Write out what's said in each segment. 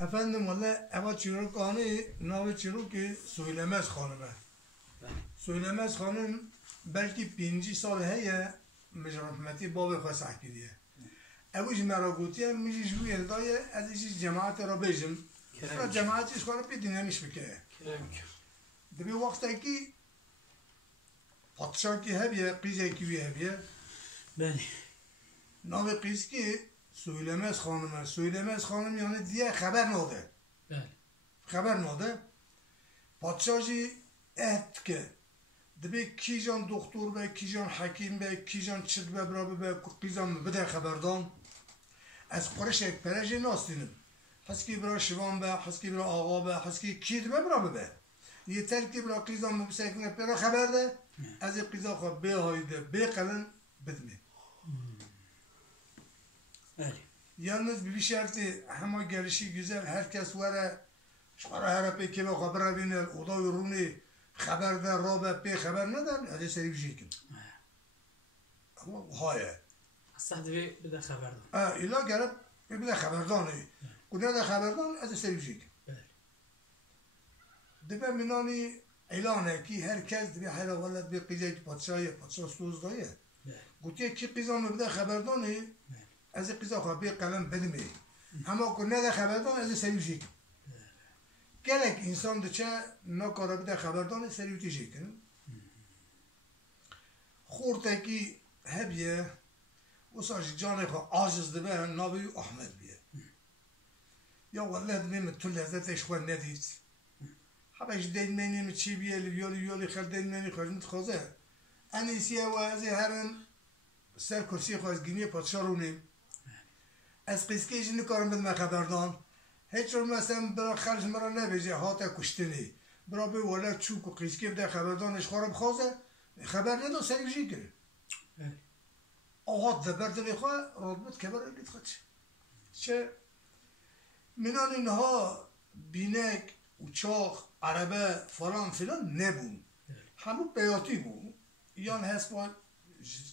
Efendim valla eva çırıkanı navi çırık söylemez hanıma. Söylemez hanım belki 5 sal heye mecrahmeti babı fasak diye. Eviş meragotiye mişi şu yerdaya az iş cemaat ra bejim. Ra cemaat iş kanı bir dinlemiş bike. Debi vaktaki patşa ki hebiye kıze ki hebiye. Ben. Navi kız ki söylemez hanıma. Söylemez hanım yani diye haber ne oldu? Ben. Haber ne oldu? Patşacı et ki debi kijan doktor be, kijan hakim be, kijan çık be, beraber be, kizan bide haberdan. از قرش یک پرچی ناستینم. حسکی برای شوام به، حسکی برای آقا به، حسکی کید به برای به. یه ترکی برای قیزان مبسکنه برای خبر ده. از این قیزا خود به هایده، به قلن بدمی. Yalnız bir şartı ama gelişi güzel herkes vere şara harape ki ve haber biner oda ürünü haberde rabe pe haber neden hadi seri bir şey kim. Ama hayır. Aslında bir de haberdan. İlla gelip bir de haberdan. Kune de haberdan hadi seri bir şey kim. Dibe minani ilan ki herkes bir hayra vallahi bir kızı padişah sözdaye. Gutiye ki kızın bir de haberdan از قیزا خواه بی قلم بدمی اما کنه ده خبردان از سریوشی کن گلک انسان ده چه نکاره بده خبردان سریوشی کن خورده کی هبیه و ساش جانه خواه عاجز ده به نابی احمد بیه یا والله ده بیم تو لحظتش خواه ندید حبش دین منیم چی بیه لیولی خل دین منی خواهد خوزه انیسیه و از هرم سر کرسی خواهد گینی پادشاه رونیم از قیسکیش نکارم بدم خبردان هیچ رو مثلا برای خرج مرا نبیجه هاته کشتنی برای به ولا چوک و قیسکی بده خبردانش خورم خوازه خبر ندو سریجی کرد آقا دبر دلی خواه رادبت کبر اگید خودش چه منان اینها بینک اچاق عربه فلان فلان نبون همو بیاتی بود یان هست با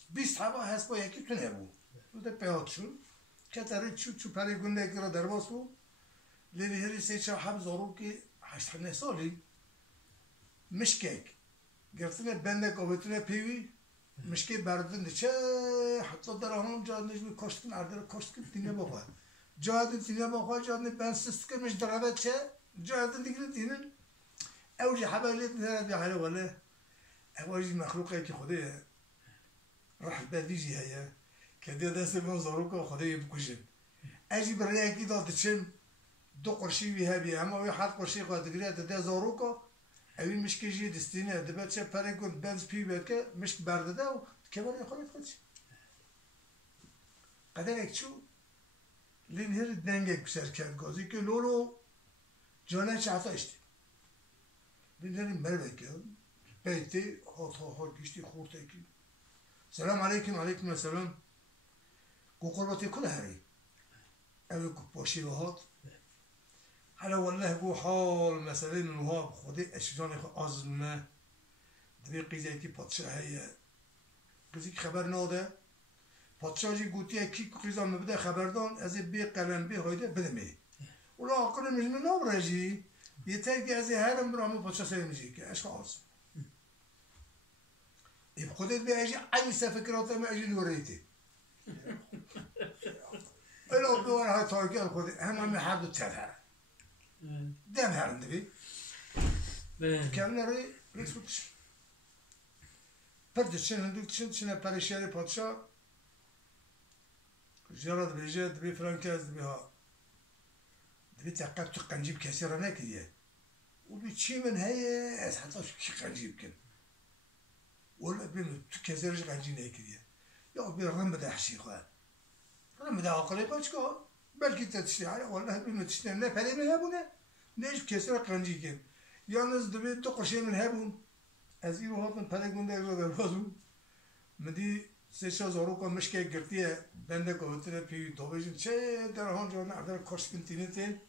20 هوا هست با یکی تو نبون بوده بیات شد کتری چو پری گنده که را در باز بود لیلی هری سه چه حب زارو که 8 سالی مشکک گرفتن بنده کابتونه پیوی مشکک بردن چه حتی در آنم جاد نجمی کشت کن اردر کشت کن تینه بخواه جاد تینه بخواه جاد نه بند سست کن مش درابه چه جاد دیگر تینه اوجی حبالیت نهارد بیا حالا ولی اوجی مخلوقه که خوده راح بدیجی هیا که دست من زارو که خدای بکشم اجی برای یکی داد چم 2 قرشی وی هبی اما وی 7 قرشی خواهد گریه ده زارو که اوی مشکجی دستینه دبت چه پره کن بنز پی بید که مشک برده ده و کباری خواهد خودش قدر یک چو لین هر دنگه بسر کرد گازی که لولو جانه چه حتا اشتی لین هر مرده که بیتی ها گشتی خورده که سلام علیکم علیکم السلام گو قربتی کل هری اوی گو باشی و هات حالا والله گو حال مسئله نوها خودی اشجان خو آزمه دوی قیزه که پادشاهی قیزه که خبر ناده پادشاهی گوتیه کی قیزه مبده خبردان از بی قلم بی هایده بدمی اولا آقل مجمع نابرجی یه ترکی از هرم برامو پادشاه سیمجی که اشخ آزم ای خودت بی اجی عمی سفکراتا می اجی دوریتی öyle bir hay tayyip koydu hemen mi hardı tefer dem herinde bir kendileri resutmuş perdişin hindukçin çine perişeri padişah jarad bejed bir frankaz bir ha bir takkat tükancib kesirane ki diye o bir çimen heye es hatta şu kancib kin ولا بين تكسرش قاعدين هيك دي يا بيرم بده حشي خا رم بده عقلي باشكو بلكي تشتي على والله بين تشتي لا فلي من هبونه ليش كسر قنجي كان yalnız دبي تقشي من هبون ازي وهاتن پلگون ده رو درازو مدي سه زارو کو مشکه گرتیه بنده کوتره پی دوبجن چه در هون جو نه در کشتن تینته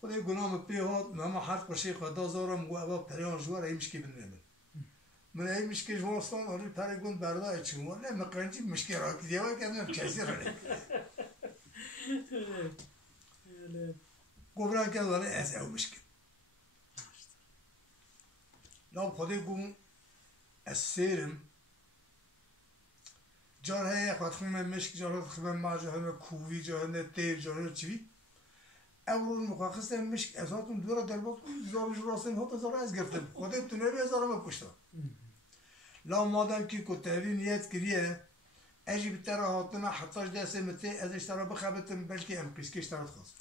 خدای گناه پی هات ما حرف بشي خدا زارم و ابا پریان جوار ایمشکی بنمه من ای مشکل جوانستان آری پرگون بردای چون ولی مقرنجی مشکل را کدیه و کنم کسی را نکنه گفتن که ولی از او مشکل لام خودی گم از سیرم جار هایی خود خیمه مشک جار خیمه ماجه همه کوی جار همه تیب جار همه چی اول مخاخستم مشک از هاتون دورا در باز زارش راستم هات زار از گرفتم خودی تونری از زارم پشتم لام مادم کی کتابی نیت کریه اجی بتر هاتنا حتاش دست متی از اشترا بخابتم بلکه ام قیسکش ترات خواست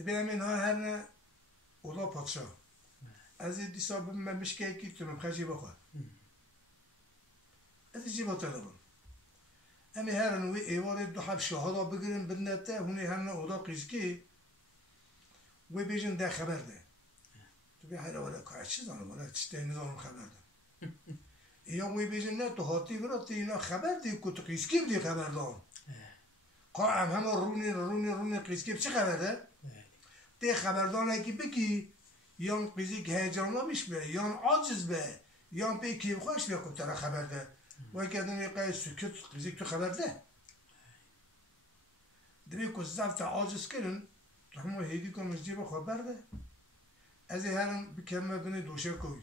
تبي من هنا ولا باتشا أزيد يصاب ما مش كي تمام خاجي بخوا أزيد جيبه تلفون أمي هرن وي إيوارد دو حب شهادة بقرن بالنتا هوني هنا ولا قيسكي وي بيجن ده خبر ده تبي هلا ولا كاش زانو ولا تشتين زانو خبر ده يوم وي بيجن نه تو هاتي برات اینا خبر دی كنت قيسكي بدي خبر دام قاعم هم روني قيسكي بچه خبر ده تی خبردانه که بکی یان قیزی که هیجانا بیش به یان عاجز به یان پی کیب خوش بیا کب ترا خبر ده و کدوم یقای سکوت قیزی تو خبر ده دبی که زفت عاجز کردن همه هیدی که مجیب خبر ده از هرم بکمه بنی دوشه کوی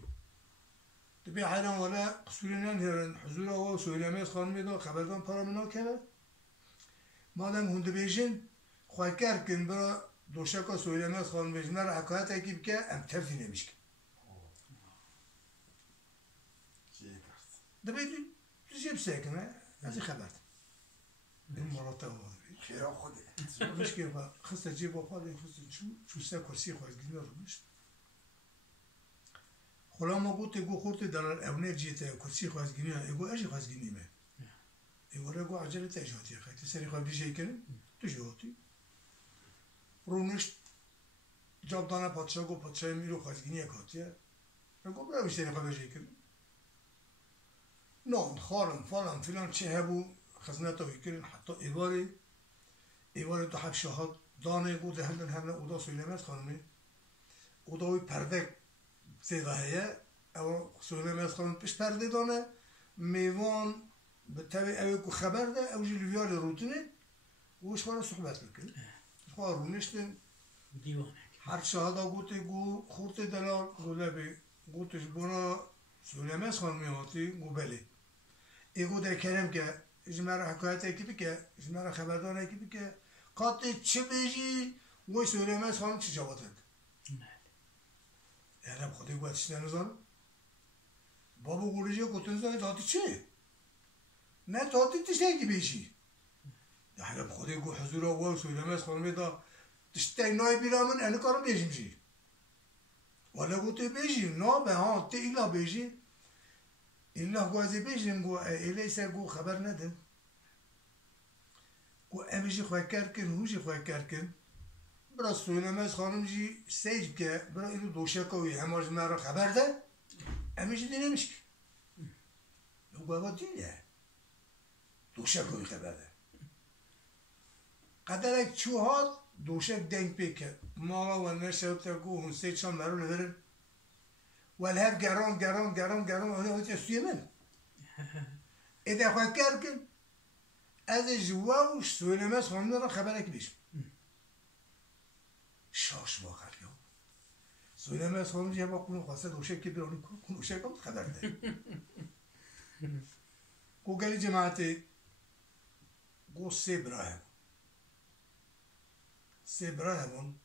دبی حیران ولی قصورینان هرن حضور او سویلمه خانمی دا خبردان پارا منا کرد مادم هنده بیشن خواه کرد کن برا دوشکا سویلمه خانم بجمر حکایت اکیب که ام تفتی نمیشکن دبی جیب سکنه ازی خبرد این مراتا هوا خیرا خوده مشکل با خسته جیب با خواهد خسته چوسته کرسی خواهد گینا رو مشت خلا ما گوته گو خورده در اونه جیته کرسی خواهد گینا ایگو اجی خواهد گینیمه ایگو را گو عجله تجهاتی خواهد سری خواهد بیشه کنه تو جهاتی رونش جاب دانه پادشاه گو پادشاه میرو خواهدگینی اکاتیه گو برای بیشتری خواه بجه کرد نه خارم فلان فلان چه هبو خزنه تاوی کرن حتی ایواری دو حب شهاد دانه گو دهلن هرنه اودا سویلمت خانمی اودا پرده زیده هیه او سویلمت خانم پیش پرده دانه میوان به طبع اوی گو خبر ده او جلویال روتینه وش خانه صحبت میکنه رونشتن هر شهادا گوته گو خورت دلال گوله بی گوتش برا سولمس خانمی هاتی گو بله ایگو ده کرم که اجمرا حکایت اکی بکه اجمرا خبردان اکی بکه قاطع چه بیجی گوی سولمس خانم چه جواب داد یعنی خودی گوه تشنه نزان بابا گولیجی گوته نزان تاتی چه نه تاتی تشنه اکی بیجی حالا خودی گو حضور و سولمس خانمی دا تشتای نای بیرامن اینه کارم بیجیم چی ولی گو تی بیجیم نا به ها تی ایلا بیجیم ایلا گو ازی بیجیم گو ایلیسه گو خبر ندن گو امیجی خواه کرکن هوشی خواه کرکن برا سولمس خانم جی سیج که برا ایلو دوشکوی هماج مرا خبر ده امیجی دی نمیشک گو اوا دیله دوشکوی خبر ده قدرک چوهات دوشک دنگ پیکه مالا و نشد تا گو هون سه چان مرو لبرن ولی هر گران آنه هایت سوی من ایده خواه کرکن از جواوش سویلمس خانم را خبرک بیشم شاش واقعا یا سویلمس خانم جه با کنو خواسته دوشک که برانی کنو دوشک هم خبر ده گو گلی جماعتی گو سه براه سه برای همون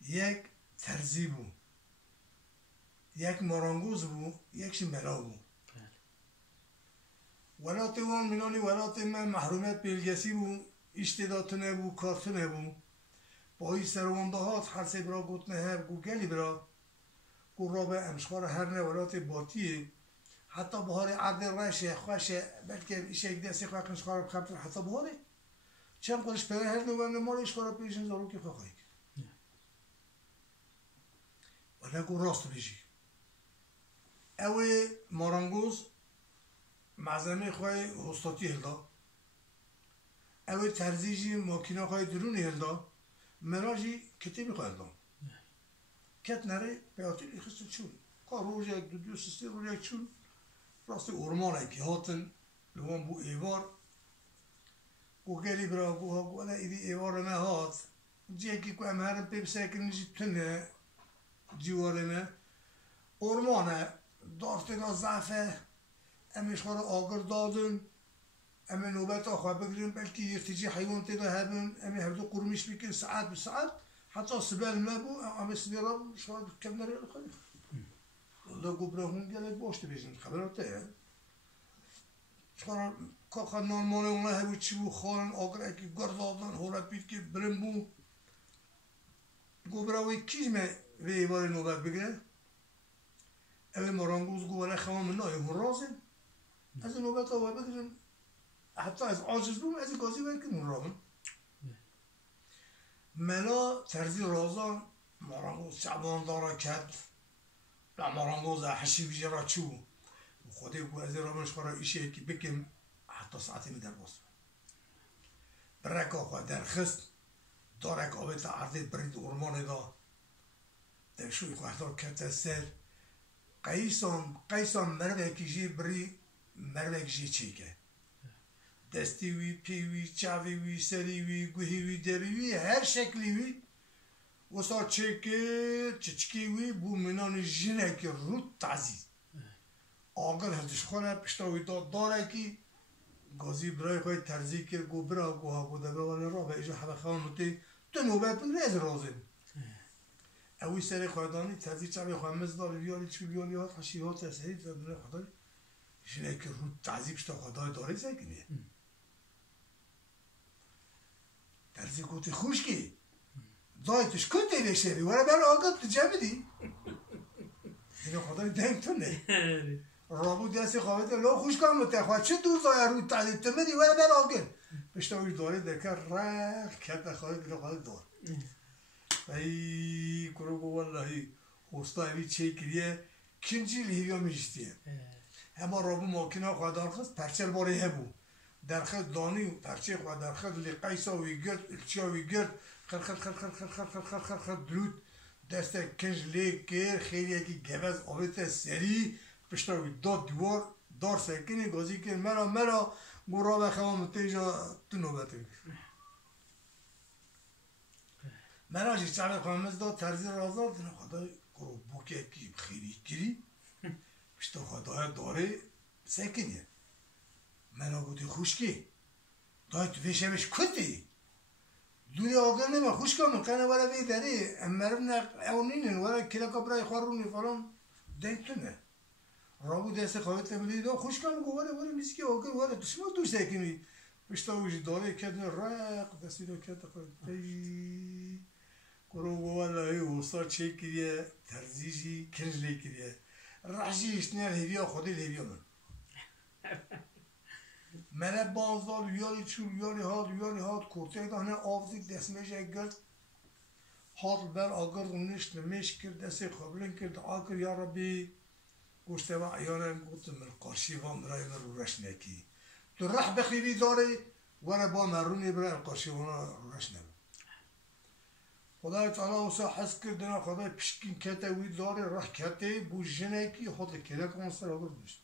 یک ترزی بود یک مارانگوز بود یکش ملا بود ولات وان منانی ولات من محرومیت بیلگسی بود اشتداتونه بود کارتونه بود با این سروانده هات هر سه برا گوتنه هر گو گلی برا گو را به امشخار هر نه ولات باتیه حتی بهار عرد رشه خوشه بلکه ایشه یک دستی خواه کنشخار بخمتر حتی بهاره چند قدش پره هر نوگنده مالش خورا پیشن زارو که خواهی کرد ولی گو راست بیشی اوی مارانگوز معظمه خواهی هستاتی هلدا اوی ترزیجی ماکینا خواهی درون هلدا مراجی کتیبی خواهی هلدا کت نره بیاتی لیخست چون که روز یک دو سستی روز یک چون راست ارمان اکی هاتن لوان بو ایوار گو گلی برا گو ولی ایدی ایوار ما هات جایی که هم هر پیب ساکن جی تنه جوار ما ormana دارتنا ضعفه امیش خورا آگر دادن امی نوبت آخواه بگیرن بلکه یرتجی حیوان تیدا هبن امی هر دو قرمش بکن ساعت بساعت حتی سبال ما بو امی سبیرا شاید کم نره خیلی دا گبره هون گلک باشته بیشن خبراته یا چرا که نانمانه اونه هبو چی بو خارن آگر اکی گرد دادن هورت بید که برن بو گبره وی کیش ما وی ایوار نوبت بگیره اوه مرانگوز گو ولی خواه من نای هون رازن از نوبت آوه بگیرن حتی از عاجز بوم از گازی برکن اون رامن ملا ترزی رازان مرانگوز شعبان دارا کد لا مرانگوز حشی بیجه را چو خودی گو از رامنش خورا ایشه که بکن حتی ساعتی می در باز برک آقا در خست دارک آبت عرضی برید ارمان دا در شوی خواه کت سر قیسان مروکی جی بری مروک جی چیکه دستی وی، پیوی، چاوی وی، سری وی، گوهی وی، دری وی، هر شکلی وی وسا چکه چچکی وی بو منان جنه که رود تعزیز آگر هزش خونه پشتاوی داره که گازی برای خواهی ترزی کرد گو برا گو ها گو دبه ولی را به ایجا حبه خواه نوتی تو نوبت بگره از رازم اوی سری خواهدانی ترزی چاوی خواه مزدار بیالی چو بیالی هات حشی هات سری داره خدای جنه که رود تعزیز پشتا خدای داره سکنیه ترزی کوتی خوش کی دایتش کنتی بشتری ولی بر آگاه تو جمع دی اینو خدای دنگ تو نه رابو دستی خواهد لو خوش کنم متخواه چه دور دای روی تعدید تمدی ولی بر آگاه بشتاوی داره دکر رخ کرد خواهد لو خواهد دار ای کرو گو واللهی خوستا اوی چه کریه کنجی لیویا میشتیه همه رابو ماکینا خواهد آرخست پرچل باره هبو در خد دانی و پرچه خواهد در خد لیقایسا وی گرد الچیا وی گرد خر خر خر خر خر خر خر خر خر درود دست کنج لیک کر خیلی اکی گوز آبت سری پشتاوی داد دیوار دار سکنی گازی کر مرا گورا بخواه متیجا تو نوبته مرا جی چعب خواهمز داد ترزی رازاد دنه خدای گرو بوکی اکی خیلی گیری پشتا خدای داره سکنیه مرا گوتی خوشکی دای تو فیشمش کتی دنیا آگر نمه خوش کنم کنه ولا بی داری امرم اونینن ولا کلا کبرای خورونی فلان دیتونه رابو دست خواهد تملی دا خوش کنم گو ولا میسکی آگر ولا دوشما دوش سکنی پشتا ویجی داره کدن رق دستی دا کد خواهد ای کرو گو ولا ای وستا چه کریه ترزیجی کنج لی کریه رحجی اشتنیار هیویا خودی هیویا من منه بازدار یالی چول یالی هات کرته دانه آفزید دستمیشه گرد هات بر آگر رونش نمیش کرد دستی خبرین کرد آگر یا ربی گوشته و عیانم گوتم من قارشی وام برای من رو رش نکی تو رح بخیری داره وره با مرونی برای قارشی وانا رو رش نبی خدای تعالی وسا حس کردنا خدای پشکین کته وی داره رح کته بو جنکی خود کله کنسر آگر بشت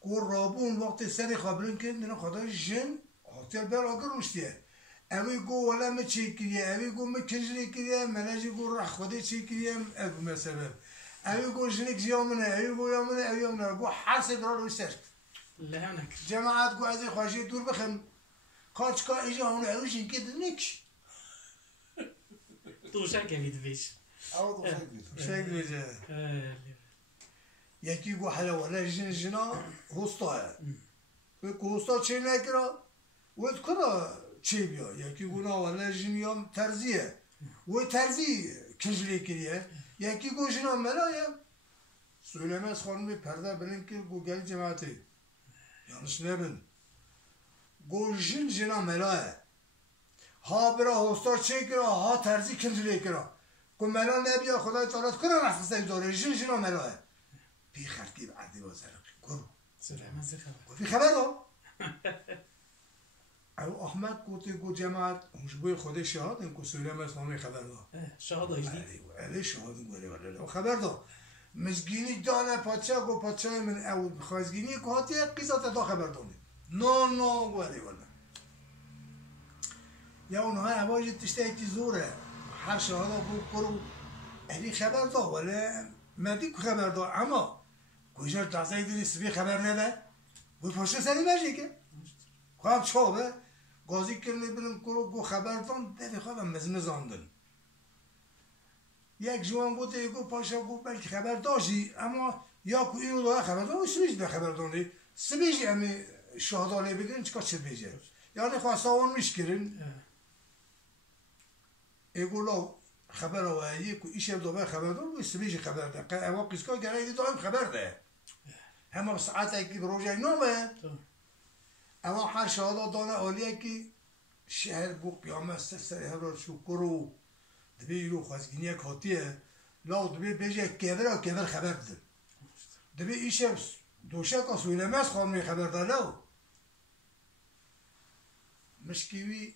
گو رابون وقت سری خبرین که دینا خدای جن هاتیل بر آگر روشتیه اوی گو ولا ما چی کریه اوی گو ما کنجری کریه منجی گو رخ خودی چی کریه اگو مسبب اوی گو جنک جیامنه اوی گو یامنه گو حرس درار ویستر جماعت گو از خواهشی دور بخم کاچ کا ایجا اون اوی جنکی دنیک دوشک بید بیش او دوشک بیجه یکی گو حالا ولا جنا هستاه و هستا چه نکرا و کرا چه بیا یکی گونا ولا جنیام ترزیه و ترزی کنجلی کریه یکی گو جنا ملایا söylemez خانمی پرده بلند که گو گل جماعتی yanlış نبین گو جنا ملاه ها برا هستا چه کرا ها ترزی کنجلی کرا گو ملا نبیا خدای تعالی کنه نفسه داره جنا ملاه بی خرکی بعدی بازاره گرو بی خبر دو او احمد گوتی گو جماعت مشبوی خود شهاد این که سویلم از خانه خبر دو شهاد آجدی علی شهاد گوری ولی خبر دو مشگینی دانه پاچه گو پاچه من او خواهزگینی که هاتیه قیزات دا خبر دانی نه گوهری ولی یا اونها عواجی تشته ایکی زوره هر شهاده گو کرو اهلی خبر دا ولی مدی که خبر دا اما کجا تازه دیدی سبی خبر نده گوی پاشته سری بجی که خواب چابه گازی کرنی برن کرو گو خبر دان دیدی خوابم مزمزاندن یک جوان گوته گو پاشا گو بلکه خبر داشتی اما یا کو اینو داره خبر داشتی سبیش به خبر داشتی سبیش امی شهدانه بگیرن چکا چه بیجه یعنی خواسته آن میشکرین ایگو لا خبر آوهی که ایش داره خبر داشتی سبیش خبر ده اما قیسکا گره ایدی دارم خبر ده همه ساعت ایکی بروژه نامه اما هر شهاده دانه آلیه که شهر گو قیامه سر هر شو کرو دبی یلو خواستگینی یک هاتیه لا دبی بیجه کبر خبر ده دبی ایشه دوشه که سویلمز خانمی خبر ده لو مشکیوی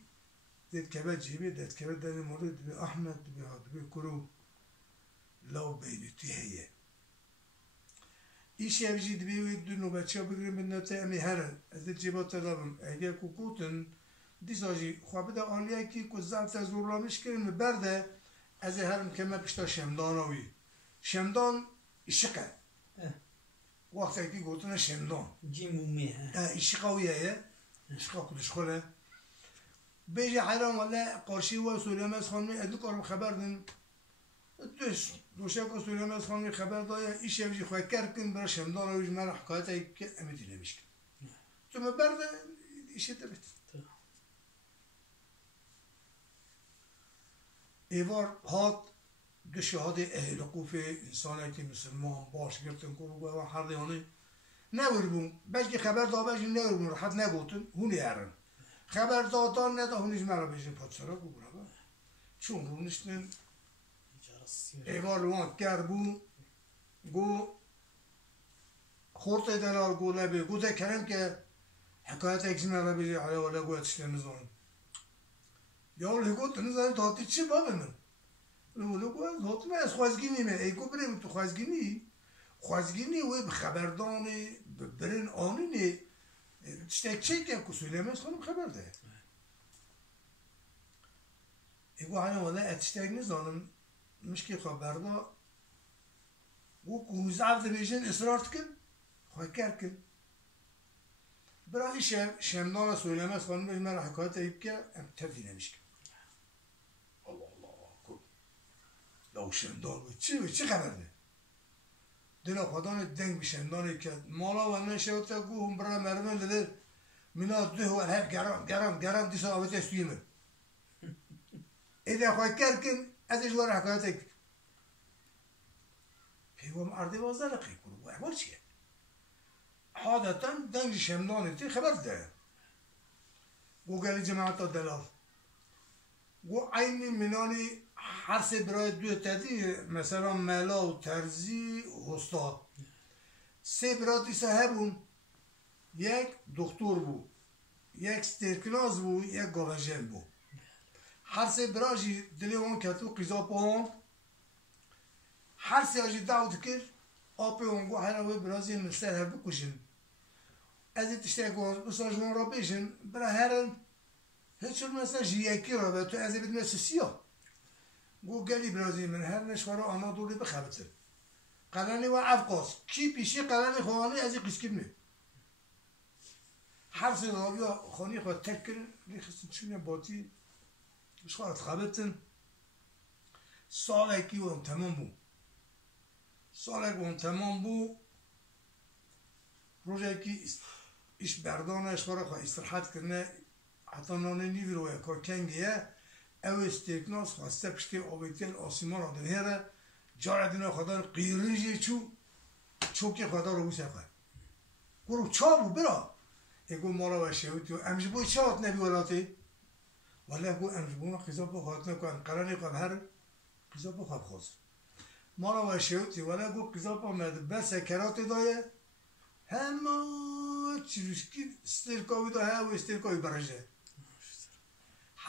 دید کبر جیبی دید کبر دنی مورد دبی احمد دبی کرو لا بینیتی هیه ایشه بجی دبی وی دو نوبچه ها بگیریم بندته امی هره از دید جیبات دارم اگه کوکوتن دیساجی خواب ده آلیه که زبط از زور رامش کریم برده از هرم که من پشتا شمدانوی شمدان اشقه وقتی که گوتونه شمدان جیمومیه اشقاویه اشقا کدش خوله بیجه حرام ولی قارشی و سولیمه از خانمی ادو کارم خبر دن دوشه که سولیمه از خانمی خبر دایه ایشه بجی خواه کرکن برای شمدانویش من حکایت هایی که امیدی نمیشکن تو برده ایشه دبید ایوار هات دو شهاده اهل قوف انسانی که مسلمان باش گرتن که و هر دیانی نوربون بلکه خبر دابش نوربون راحت نگوتن هونی هرن خبر دادان ندا هونیش مرا بیشن پادشارا گو برا چون رو نشتن ایوار لوان کربون گو خورت دلال گو لبه گو ده کرم که حکایت اکسی مرا بیشن حالا ولی گو اتشتن نزانم یا ولی گفت نزدن داتی چی بابه من ولی گفت داتی من از خوازگینی من ای گفت بریم تو خوازگینی و خبردان برین آنینی تشتک چی که کسولی من از خانم خبر ده ای گفت هنه ولی اتشتک نزانم مشکی خبردا گفت که هزار بیشن اصرار کن خواه کن برای شمدان سویلمه از خانم من حکایت ایب که تفتی نمیشکن لو شمدان بود چی خبر ده دل خدان دنگ به شمدانی که مالا و نشه تا گو هم برای مرمن لده منا ده و الهب گرم دیسا آبت استویمه ایده خواهی کرکن ازش وار حکایت ایک پیوام ارده وازده لقی کرو و احوال چیه عادتا دنگ شمدانی تی خبر ده گو گلی جماعتا دلال گو عینی منانی هر سه برای دو تدی مثلا ملا و ترزی و استاد سه برای دیسه هبون یک دکتر بود یک سترکلاز بود یک گاوژن بود هر سه برای دلی اون کتو قیزا پاون هر سه آجی دعوت کرد آپی اونگو هر اوی برازی مستر هر بکشن از این تشتر گوز بساجمان را بیشن برای هرن هیچ مثلا جیکی را به تو از این مثل سیاه گو گلی برازی من هر نشوارا آنا دولی بخبته قلنی و افقاس کی پیشی قلنی خوانی از این قسکیم نی هر سه نابیا خانی خواه تک کرن لیخستن چونی باتی بشخوارت خبتن سالکی و هم تمام بو روزه کی ایش بردانه اشخوارا خواه استراحت کرنه حتی نانه نیوی روی که کنگیه او استیکناس خواسته پشتی آبیتیل آسیمان آدن هره جاره دینا خدا قیرنجی چوکی خدا رو بوسه خواه گروه چا بو برا اگو مالا و شهوتی و امجبوی چا هات نبی ولاتی ولی اگو امجبوی قیزا بخواد نکن قرانی خواب هر قیزا بخواب خواست مالا و شهوتی ولی اگو قیزا بخواد بس سکرات دایه همه چیزکی استرکاوی دایه و استرکاوی برجه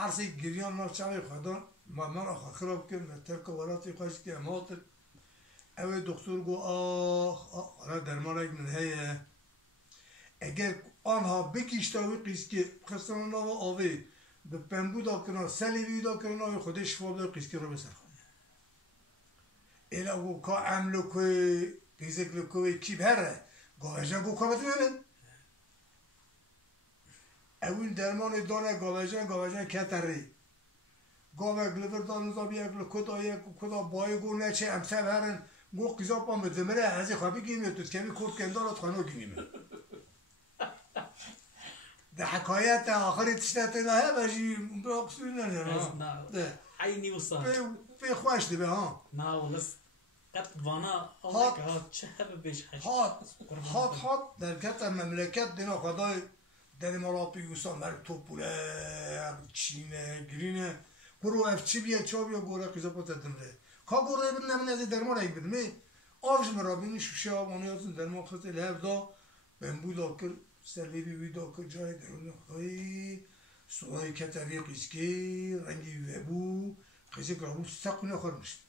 هر سی گریان نافچه خدا من آخر خراب کرد ترک ولاتی خواهش که اماتر اوه دکتر گو آره درمان من هیه اگر آنها بکیشتاوی قیسکی خستان ناو آوی به پنبو دا کنا سلیوی دا کنا خودش شفا بده قیسکی رو بسر خانه ایلا گو که عملو که قیزک لکوی کی بره گاوجن گو که بتونن اول درمان دانه گاوجن کتری گاوه گلور دانه دا بیا کدا بای گو نچه امسه برن گو قیزا پا مدمره ازی خوابی گیمه تو کمی کورد کندارات خانو گیمه ده حکایت آخری تشتت نهه بجی باقصوی نه عینی وصال به خوش دی به ها نه ولس قد وانا الله که ها چه بیش هات در کت مملکت دینا خدای در مراپی گوستان مر توپوله چینه گرینه برو افچی بیا چا بیا گوره قیزا پا تدمره که گوره بدن من از درمان ایک بدمه آفش مرابینی شوشه آبانی هاتون درمان خسته لحب دا بمبو دا کر سلیبی ویدا که جای درون خدایی صدای کتری قیسکی رنگی وبو قیزک را رو سقونه خورمشت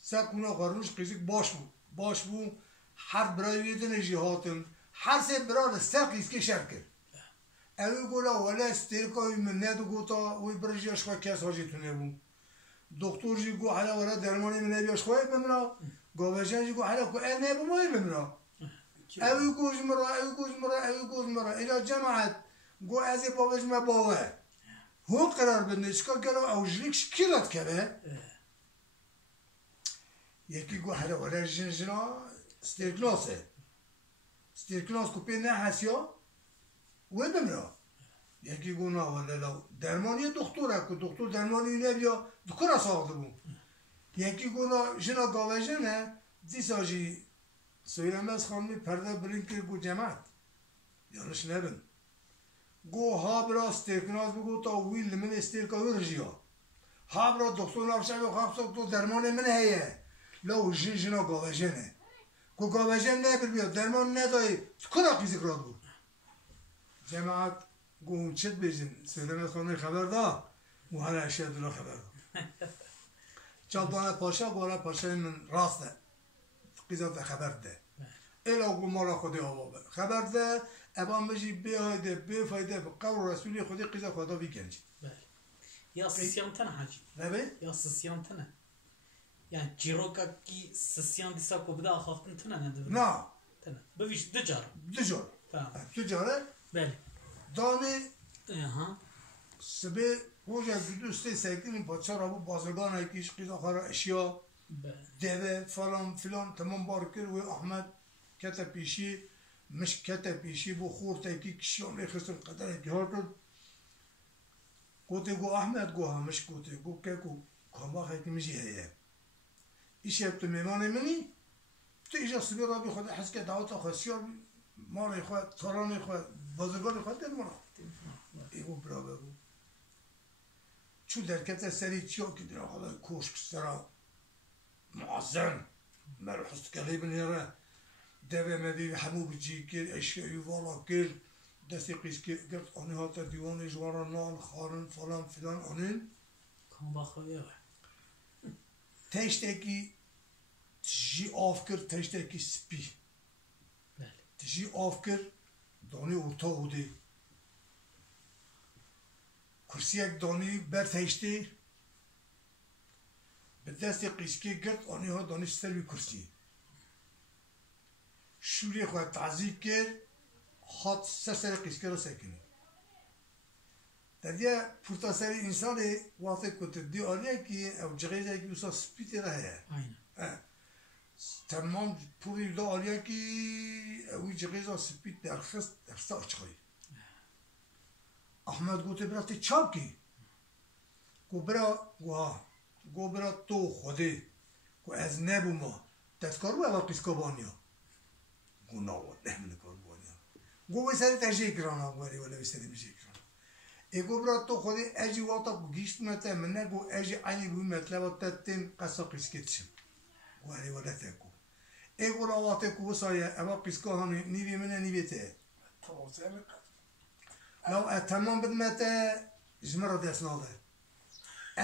سقونه خورمش قیزک باش بو هر برای ویدن جهاتن هر سه برای سق قیسکی شر کرد اوی گولا ولی استیرکاوی من ندو گوتا وی برجیش خواه کس حاجی تونه بو دکتر جی گو حالا ولی درمانی من نبیاش خواه بمرا گاوجن جی گو حالا که اه نبو مای بمرا اوی گوش مرا ایلا جماعت گو ازی باوش ما باوه هو قرار بدنه چکا گرا او جلیکش کی رد کرده یکی گو حالا ولی جنجنا ستیرکلاس کپی نه هسیا و بمرا یکی گو نه ولی لو درمانی دکتره که دکتر درمانی نبیا دکتر ساخته بون یکی گو نه جنا گاوجنه دیساجی Söylemez hanımı perde brinker gu cemaat. Yanlış nebin. Gu habra sterknaz bu ta will min sterka urjiya. Habra doktor nafşa ve hapsa to derman min heye. La jina gavajene. Gu gavajen ne bilmiyor. Derman ne dayı. Kura fizik rad bu. Cemaat gu çet bejin. Söylemez hanımı haber da. Bu hala eşyadına haber da. Çalbana paşa bu hala paşa'nın min rastı. قیزات خبر ده الا گو مارا خودی آوا بر خبر ده ابان بجی بیایده بیفایده به قول رسولی خودی قیزا خدا بیکنجی یا سسیان تنه حاجی نبی؟ یا سسیان تنه yani ciroka ki sesyan disa ko bida xaftın tane ne demek? نه Tane. Beviş dicar. دجار Tamam. دجاره Beli. دانه Aha. سبه روژه دوسته سیکنی پاچه را بو بازرگان ایکیش قیزا خارا اشیا Beli. deve falan filan tamam barkır ve Ahmet kete pişi مش kete pişi bu xurtaki kişi onu xısır kadar ki hardır kote go Ahmet go hamış kote go ke go kama hakimiz heye iş yaptı memane meni tu ija sibir abi خود حس که دعوت خاصیار مال خود تران خود بازرگان خود دل مرا ایو برابر بو چو درکت سری چیا که در حالا کوشک سرا معظم مر حست قریب نیره دوه مدی همو بجی کر اشیایی والا کر دستی قیس کرد آنی ها تا دیوان جوارا نان خارن فلان فلان آنین Kan bakıyor. تشتکی تجی آف کرد تشتکی سپی Beli. تجی آف کرد دانی ارتا بوده کرسی یک دانی بر تشتی به دست قیسکی گرد آنی ها دانش سر کرسی شوری خواهد تعذیب کرد خواهد سر قیسکی را سکنی در یه پورتاسر انسان وقتی کتر دی آلیه که او جغیزه که بسا سپیتی را هیه Aynen. تمام پوری دا آلیه که اوی جغیزه سپیت در خسته اچخایی احمد گوته برای چاپ کی گو برا گو برا تو خوده گو از نبو ما دستکار بو اول قیسکا بانیا گو ناواد نمیده کار بانیا گو بسری تجیه کران آگواری ولی بسری بجیه کران گو برا تو خوده اجی واتا گو گیشت مته منه گو اجی علی بوی مطلب تتیم قصا قیسکی تشم گواری ولی تکو گو را واتا کو بسایه اول قیسکا همی نیوی منه نیوی ته لو تمام بدمته جمرة دست ناده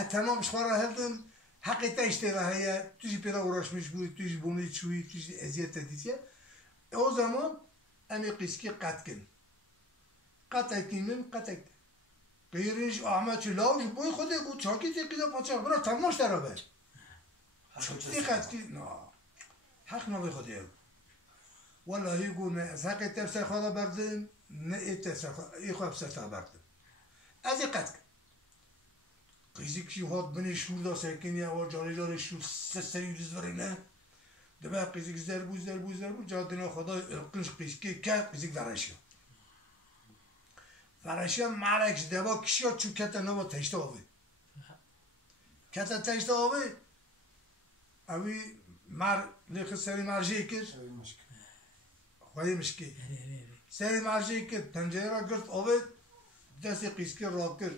تمام شخورا هلدم حقیقتا اشتراحیه توی پیدا ورشمش بود توی بونی چوی توی ازیت دیدیه او زمان امی قیسکی قط کن قط کنیم قط غیرش احمد چلاوش بوی خوده بود چاکی تقیده پاچه برای تماش در آبه چی قط کی نه حق نبی خوده والله يقول از حق تفسير خدا بردم نه تفسير خدا بسرتا بردم از قد قیزی کی هات بنی شور دا سکنی اول جاری شور سری دزوری نه دبا قیزی زربو جادنا خدا قنش قیزی که قیزی فراشیا مالکش دبا کشیا چو کتا نما تشت آوی کتا تشت آوی اوی مر لیخ سری مرجی کش خواهی مشکی سری مرجی که تنجه را گرد آوید دستی قیسکی را کرد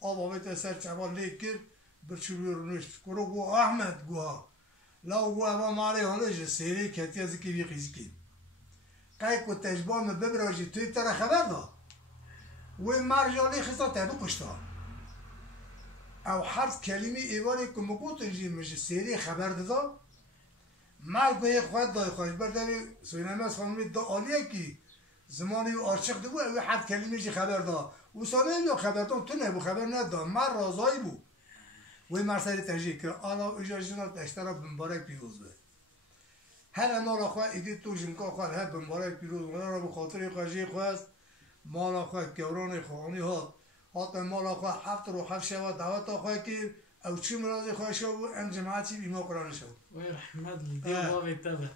آب آوید سر چبان لیک کرد برچوری رو نشت کرو گو احمد گوها لاو گو ابا مالی هنش سری کتی از که بی قیسکی قای کو تجبان ببراجی توی تر خبر دا و مرجالی خستا تبو کشتا او حرف کلمه ایواری که مگوت انجی مجه سری خبر دا مرد به خود دای خواهش برداری سوینامه از خانمی دا آلیه که زمانی و عاشق دو او حد کلمه جی خبر دا و سامه یا خبر دا تو نبو خبر ندا مر رازایی بو و مرسلی تجیه کرد آلا اجاجینا تشترا بمبارک پیروز به هر اما را خواه ایدی تو جنکا خواه هر بمبارک پیروز و را بخاطر خواهجی خواست مالا خواه گوران خواهانی ها حتی مالا خواه هفت رو هفت شوا دعوت خواه که او چی مرازی خواه شو بود ام جماعتی بیما قرآن شو وای رحمت دیو بابی تبه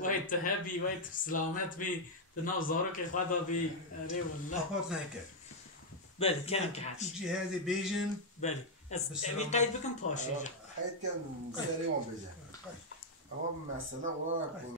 وای تهبی وای سلامت بی دناو زارو که خدا بی اره والله آخوات نکر بله کنم که حش جهاز بیجن بله از امی قید بکن پاشه حید کن سری ما بجن اما مسئله